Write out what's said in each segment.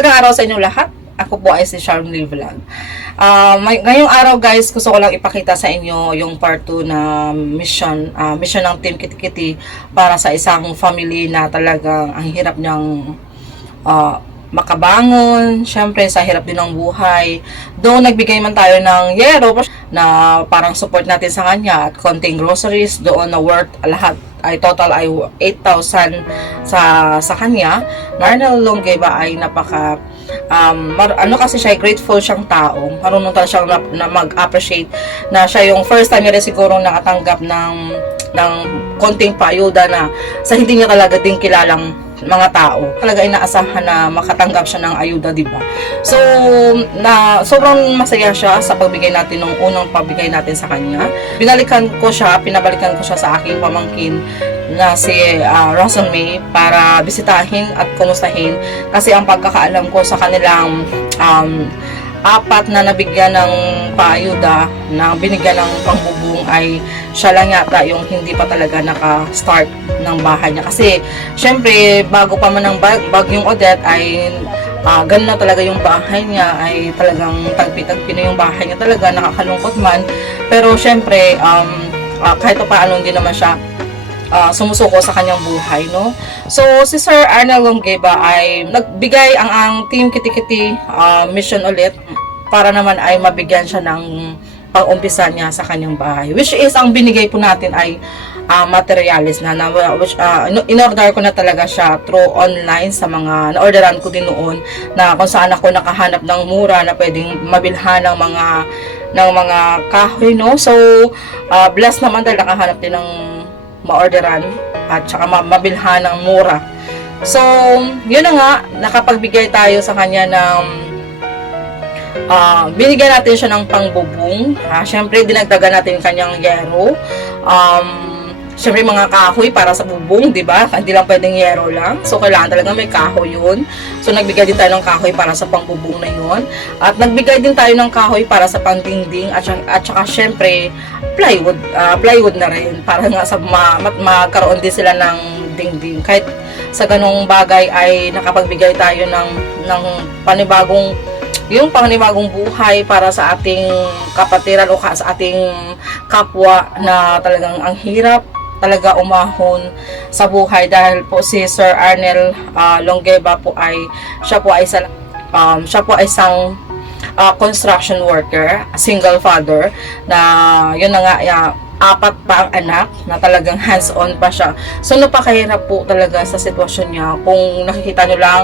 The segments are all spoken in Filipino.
Magandang araw sa inyo lahat. Ako po ay si Charmy Vlog. Ngayong araw guys, gusto ko lang ipakita sa inyo yung part 2 na mission ng Team Kitty Kitty para sa isang family na talagang ang hirap niyang makabangon, syempre sa hirap din ng buhay. Though nagbigay man tayo ng yero na parang support natin sa kanya at konting groceries doon na worth lahat ay total ay 8,000 sa kanya. Arnel Longueva ay napaka kasi siya, grateful siyang tao. Marunong talaga siyang na mag-appreciate na siya yung first time niya rin siguro nakatanggap ng konting paayuda na sa hindi niya talaga din kilalang mga tao. Talaga inaasahan na makatanggap siya ng ayuda, di ba? So, sobrang masaya siya sa pagbigay natin nung unang pabigay natin sa kanya. Pinabalikan ko siya sa aking pamangkin na si Russell May para bisitahin at kumustahin kasi ang pagkakaalam ko sa kanilang apat na nabigyan ng paayuda na binigyan ng pangbubong ay siya lang yata yung hindi pa talaga naka-start ng bahay niya. Kasi, syempre, bago pa man ng bagyong Odette ay ganun na talaga yung bahay niya, ay talagang tagpi-tagpi na yung bahay niya, talaga nakakalungkot man. Pero, syempre, kahit pa paano hindi naman siya sumusuko sa kanyang buhay, no? So, si Sir Arnel Longueva ay nagbigay ang Team Kitty Kitty mission ulit para naman ay mabigyan siya ng pang-umpisa niya sa kanyang bahay. Which is, ang binigay po natin ay materialis na which in-order ko na talaga siya through online sa mga na-orderan ko din noon na kung saan ako nakahanap ng mura na pwedeng mabilhan ng mga kahoy, no? So, blessed naman dahil nakahanap din ng ma-orderan at saka mabilhan ng mura. So, yun na nga, nakapagbigay tayo sa kanya ng binigyan natin siya ng pangbubong. Siyempre, dinagdagan natin kanyang yero. Siyempre, mga kahoy para sa bubong, di ba? Hindi lang pwedeng yero lang. So, kailangan talaga may kahoy yun. So, nagbigay din tayo ng kahoy para sa pangbubong na yun. At nagbigay din tayo ng kahoy para sa pangdingding. At saka, siyempre, plywood na rin. Para nga sa magkaroon din sila ng dingding. Kahit sa ganong bagay ay nakapagbigay tayo ng panibagong buhay para sa ating kapatiran o sa ating kapwa na talagang ang hirap talaga umahon sa buhay dahil po si Sir Arnel Longueva po ay siya po ay isang construction worker, single father na yun na nga apat pa ang anak na talagang hands-on pa siya. So napakahirap po talaga sa sitwasyon niya. Kung nakikita nyo lang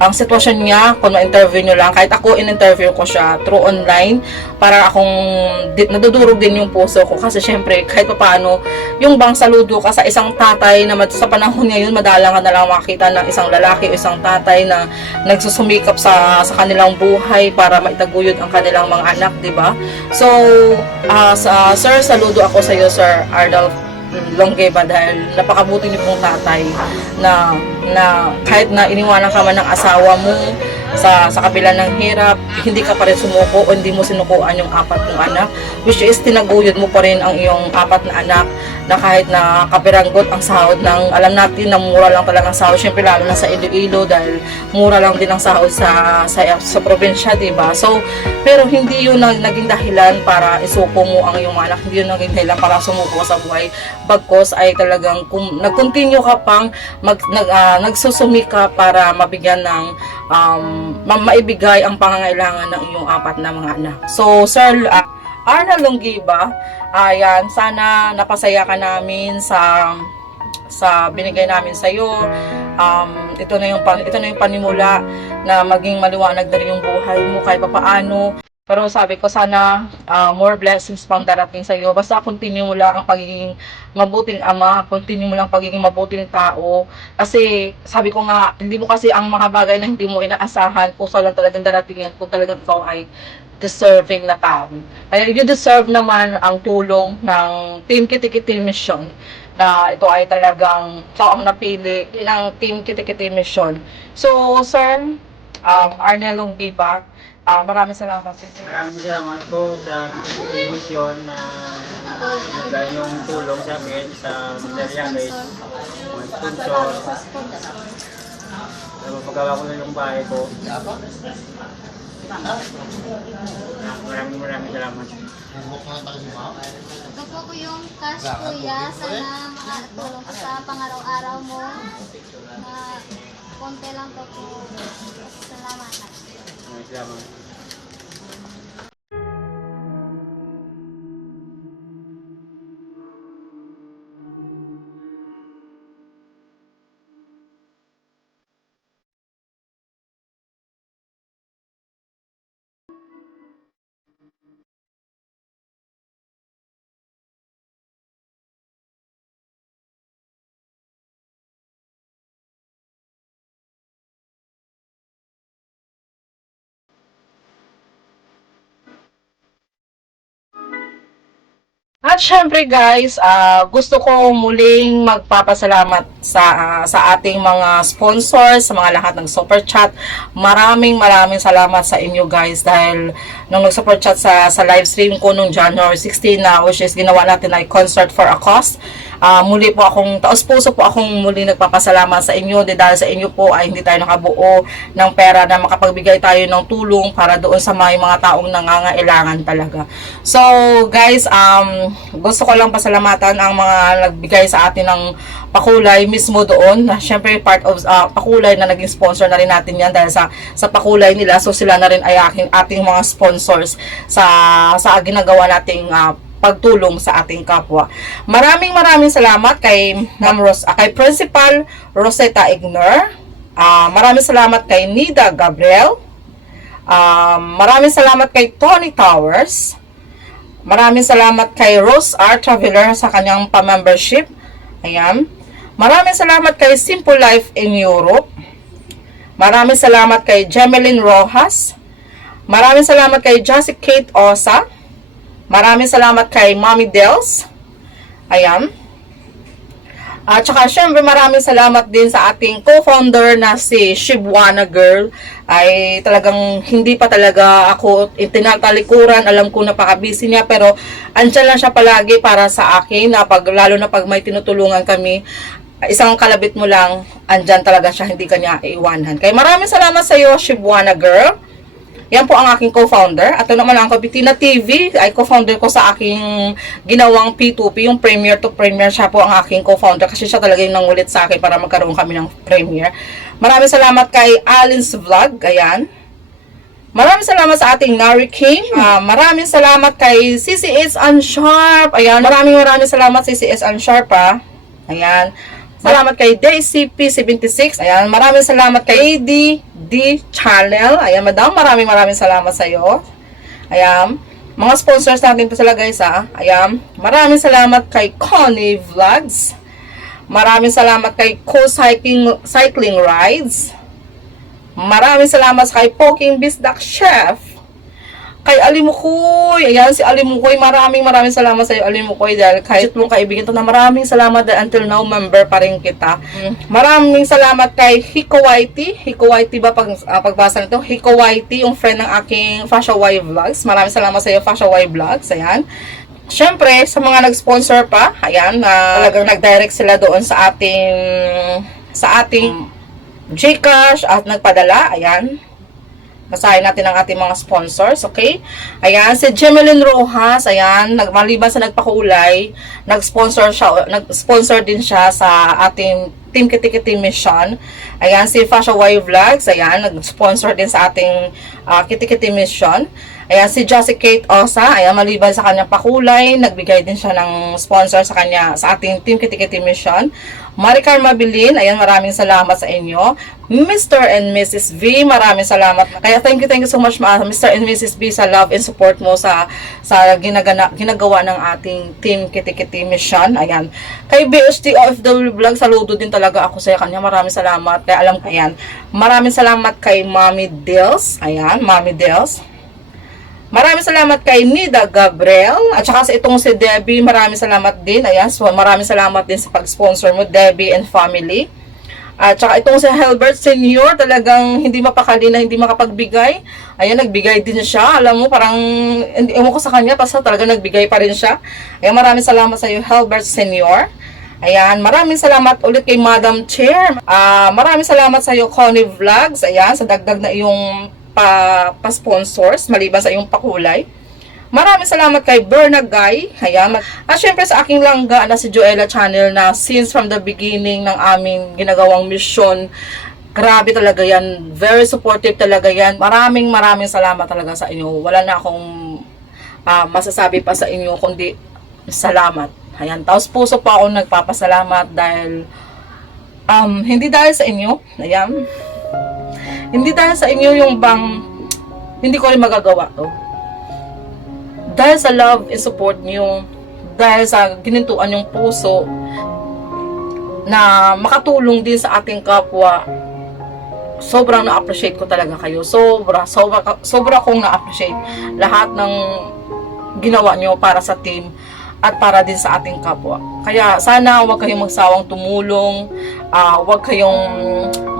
ang sitwasyon niya, kung ma-interview nyo lang, kahit ako in-interview ko siya through online, para akong nadudurog din yung puso ko kasi syempre kahit pa paano yung bang saludo ka sa isang tatay na sa panahon ngayon madalang ka na lang makita ng isang lalaki o isang tatay na nagsusumikap sa kanilang buhay para maitaguyod ang kanilang mga anak, di ba? So, sir, saludo ako sa iyo, Sir Arnel Longueva, dahil napakabuti niyo pong tatay na kahit na iniwanan ka man ng asawa mo sa kabila ng hirap, hindi ka pa rin sumuko o hindi mo sinukuan yung apat mong anak, which is tinaguyod mo pa rin ang iyong apat na anak na kahit na kapiranggot ang sahod ng, alam natin na mura lang talagang sahod, syempre lalo na sa Iloilo dahil mura lang din ang sahod sa probinsya, diba? So, pero hindi yun naging dahilan para isuko mo ang iyong anak, hindi yun naging dahilan para sumuko sa buhay, bagkos ay talagang nag-continue ka pang nagsusumika para mabigyan ng maibigay ang pangangailangan ng iyong apat na mga anak. So, Sir Arnel Longueva, ayan, sana napasaya ka namin sa binigay namin sa iyo. Ito na yung panimula na maging maliwanag na rin yung buhay mo kahit papaano. Pero sabi ko sana more blessings pang darating sa iyo. Basta continue mo lang ang pagiging mabuting ama, continue mo lang pagiging mabuting tao. Kasi sabi ko nga, hindi mo kasi ang mga bagay na hindi mo inaasahan kung saan lang talagang darating yan, kung talagang ikaw ay deserving na tao. Kaya you deserve naman ang tulong ng Team Kitty Kitty Mission na ito ay talagang ikaw ang napili ng Team Kitty Kitty Mission. So, Sir Arnel Longueva, maraming salamat. Maraming salamat po sa mission na nagbigay yung tulong sa amin sa materialis, sponsor. mapagawa ko na yung bahay ko. Maraming salamat. Ito po ko yung cash, kuya. Sana makatulong ko sa pangaraw-araw mo. Na konti lang to po. Salamat. Salamat. At syempre guys, gusto ko muling magpapasalamat sa ating mga sponsors, sa mga lahat ng super chat. Maraming salamat sa inyo guys dahil nung nag-super chat sa live stream ko nung January 16 na which is ginawa natin ay concert for a cause. Muli po akong, taos puso po akong muli nagpapasalamat sa inyo dahil sa inyo po ay hindi tayo nakabuo ng pera na makapagbigay tayo ng tulong para doon sa mga taong nangangailangan talaga. So guys, gusto ko lang pasalamatan ang mga nagbigay sa atin ng pakulay mismo doon. Syempre part of pakulay na naging sponsor na rin natin yan dahil sa pakulay nila. So sila na rin ay ating mga sponsors sa ginagawa nating pagtulong sa ating kapwa. Maraming salamat kay kay Principal Rosetta Igner. Maraming salamat kay Nida Gabriel. Maraming salamat kay Tony Towers. Maraming salamat kay Rose R. Traveler sa kanyang pa-membership. Ayan. Maraming salamat kay Simple Life in Europe. Maraming salamat kay Jemeline Rojas. Maraming salamat kay Jessie Kate Osa. Maraming salamat kay Mommy Dels. Ayan. At saka syempre maraming salamat din sa ating co-founder na si Shibwana Girl. Ay talagang hindi pa talaga ako tinatalikuran. Alam ko napaka-busy niya pero andyan lang siya palagi para sa akin. Lalo na pag may tinutulungan kami, isang kalabit mo lang, andyan talaga siya, hindi kanya iiwanan. Kaya maraming salamat sa iyo, Shibwana Girl. Yan po ang aking co-founder. At ito naman ang Kabitina TV, ay co-founder ko sa aking ginawang P2P, yung Premier to Premier. Siya po ang aking co-founder kasi siya talaga yung nangulit sa akin para magkaroon kami ng Premier. Maraming salamat kay Alin's Vlog. Ayan. Maraming salamat sa ating Nari King. Maraming salamat kay CCS Unsharp. Ayan. Maraming salamat CCS Unsharp ha. Ayan. Salamat kay DayCP76. Ayan, maraming salamat kay ADD Channel. Ayan, madam, maraming salamat sa iyo. Ayan, mga sponsors natin po sila guys ha. Ayan, maraming salamat kay Connie Vlogs. Maraming salamat kay Cycling Rides. Maraming salamat kay Poking Bisdak Chef. Kay Alimukoy, ayan si Alimukoy, maraming salamat sa iyo Alimukoy dahil kahit mong kaibigan to na maraming salamat dahil until now member pa rin kita. Maraming salamat kay Hiko Whitey ba pagbasa nito? Hiko Whitey, yung friend ng aking Fasha Y Vlogs. Maraming salamat sa iyo Fasha Y Vlogs, ayan. Syempre, sa mga nag-sponsor pa, ayan, talagang nag-direct sila doon sa ating Gcash at nagpadala, ayan. Basahin natin ang ating mga sponsors, okay? Ayan, si Jemeline Rojas, ayan, maliban sa nagpakulay, nag-sponsor din siya sa ating Team Kitikiti Mission. Ayan, si Fasha Y Vlogs, ayan, nag-sponsor din sa ating Kitikiti Mission. Ayan, si Jessie Kate Osa, ayan, maliban sa kanyang pakulay, nagbigay din siya ng sponsor sa ating Team Kitikiti Mission. Maricar Mabilin, ayan, maraming salamat sa inyo. Mr. and Mrs. V, maraming salamat. Kaya thank you so much Mr. and Mrs. V sa love and support mo sa ginagawa ng ating Team Kitikiti Mission. Ayan. Kay BHT OFW Vlog, saludo din talaga ako sa kanya. Maraming salamat. Kaya alam ko, ayan. Maraming salamat kay Mommy Dels. Ayan, Mommy Dels. Maraming salamat kay Nida Gabriel. At saka sa itong si Debbie, maraming salamat din. Ayan, so maraming salamat din sa pag-sponsor mo, Debbie and family. At saka itong si Helbert Senior, talagang hindi mapakali na hindi makapagbigay. Ayan, nagbigay din siya. Alam mo, parang, ewan ko sa kanya, basta talaga nagbigay pa rin siya. Ayan, maraming salamat sa iyo, Helbert Senior. Ayan, maraming salamat ulit kay Madam Chair. Maraming salamat sa iyo, Connie Vlogs. Ayan, sa dagdag na iyong pa-sponsors, maliban sa iyong pakulay. Maraming salamat kay Berna Guy. Ayan, at syempre sa aking langga na si Joella Channel na since from the beginning ng aming ginagawang mission, grabe talaga yan. Very supportive talaga yan. Maraming salamat talaga sa inyo. Wala na akong masasabi pa sa inyo kundi salamat. Ayan, taos puso pa ako nagpapasalamat dahil hindi dahil sa inyo. Ayan. Hindi dahil sa inyo yung bang hindi ko rin magagawa to. Dahil sa love and support niyo, dahil sa ginintuan yung puso na makatulong din sa ating kapwa, sobrang na-appreciate ko talaga kayo. Sobra kong na-appreciate lahat ng ginawa nyo para sa team at para din sa ating kapwa. Kaya sana huwag kayong magsawang tumulong, huwag kayong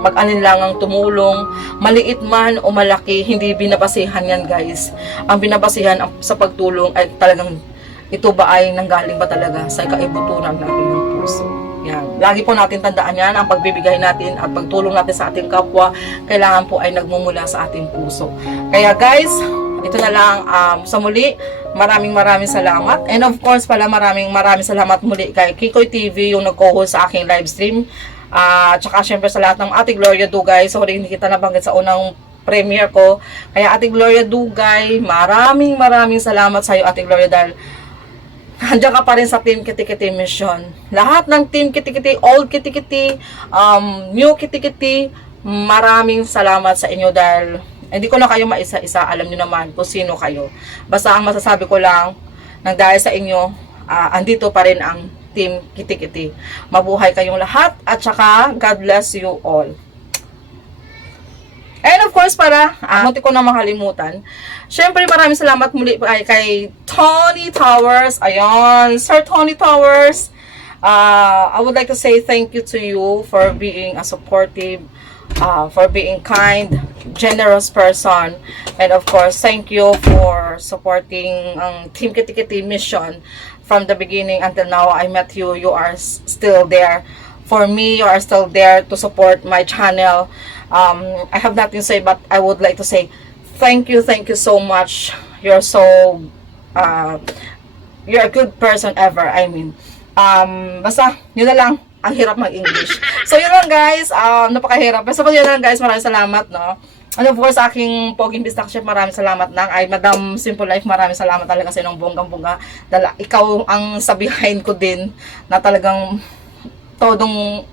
mag-alinlangang tumulong, maliit man o malaki, hindi binabasihan yan guys. Ang binabasihan sa pagtulong ay talagang ito ba ay nanggaling ba talaga sa kaibuturan natin ng puso. Yan. Lagi po natin tandaan yan, ang pagbibigay natin at pagtulong natin sa ating kapwa, kailangan po ay nagmumula sa ating puso. Kaya guys, ito na lang sa muli, maraming salamat. And of course pala maraming salamat muli kay Kikoy TV yung nag-co-host sa aking live stream. Tsaka syempre sa lahat ng Ate Gloria Dugay. Sorry hindi kita nabanggit sa unang premiere ko. Kaya Ate Gloria Dugay, maraming salamat sa iyo Ate Gloria dahil nandiyan ka pa rin sa Team Kiti-Kiti Mission. Lahat ng Team Kiti-Kiti, Old Kiti-Kiti, New Kiti-Kiti, maraming salamat sa inyo dahil hindi ko na kayo maisa-isa, alam nyo naman kung sino kayo. Basta ang masasabi ko lang, nang dahil sa inyo, andito pa rin ang Team Kiti-Kiti. Mabuhay kayong lahat, at saka, God bless you all. And of course, para, munti ko na makalimutan, syempre maraming salamat muli kay Tony Towers. Ayan, Sir Tony Towers. I would like to say thank you to you for being a supportive, for being kind, generous person, and of course thank you for supporting ang Team Kiti-Kiti Mission from the beginning until now. I met you. You are still there for me. You are still there to support my channel. I have nothing to say, but I would like to say thank you so much. You're so you're a good person ever. I mean, basta yun na lang. Ang hirap mag-English. So, yun lang guys. Napakahirap. So, yun lang guys. Maraming salamat, no? And of course, sa aking poging business chef, maraming salamat lang. Ay, Madam Simple Life, maraming salamat talaga sa inong bonggang-bongga. Ikaw ang sa behind ko din na talagang todong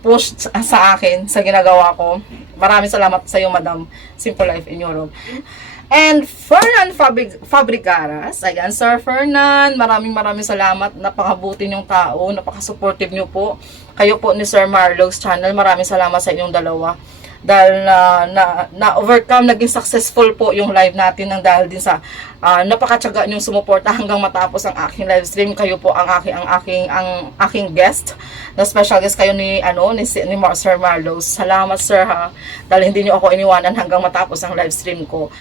push sa akin, sa ginagawa ko. Maraming salamat sa iyo, Madam Simple Life in Europe. And Fernan Fabricaras, ayan, Sir Fernan, maraming salamat, napakabuti niyong tao, napaka-supportive niyo po. Kayo po ni Sir Marlog's channel, maraming salamat sa inyong dalawa. Dahil na-overcome, naging successful po yung live natin ng dahil din sa napakatyaga niyong sumuporta hanggang matapos ang aking live stream. Kayo po ang aking guest, na special guest kayo ni Sir Marlog's. Salamat sir ha, dahil hindi niyo ako iniwanan hanggang matapos ang live stream ko.